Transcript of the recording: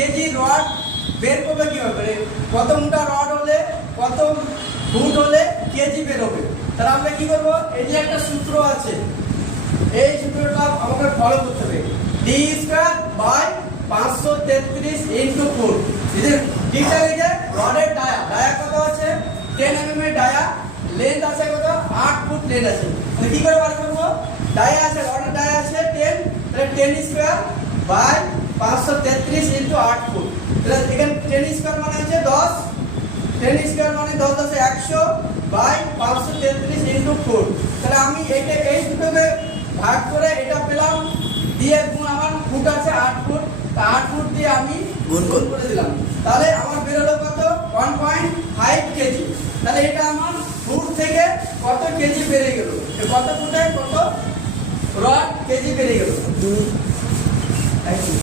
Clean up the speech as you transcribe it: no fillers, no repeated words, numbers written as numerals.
KG rod বের করবে কিভাবে? কত মোটা রড হলে কত ফুট হলে কেজি বের হবে। তাহলে আমরা কি করব? এই যে একটা সূত্র আছে, এই সূত্রটা আমাকে ফলো করতে হবে। D square by 533 into foot. এই ডিটা লিখে রডের ডায়া কত আছে? 10 mm এর ডায়া, লেন্থ আছে কত? 8 ফুট লেন্থ আছে। তাহলে কি করে বার করব? ডায়া আছে, রডের ডায়া আছে 10, তাহলে 10 স্কয়ার বাই 533 ইনটু 8 ফুট। তাহলে এখানে 10 স্কয়ার মানে হচ্ছে 10, 10 স্কয়ার মানে 10 10 100 বাই 533 ইনটু ফুট। তাহলে আমি এইটা এই দুটোকে ভাগ করে এটা পেলাম, দিয়ে গুণ আমার ফুট আছে 8 ফুট, তা 8 ফুট দিয়ে আমি গুণ করে দিলাম। তাহলে আমার বের হলো কত? 1.5 কেজি। তাহলে এটা আমার ফুট থেকে কত কেজি বেড়ে গেল, কত ফুটে কত রড কেজি বেড়ে গেল।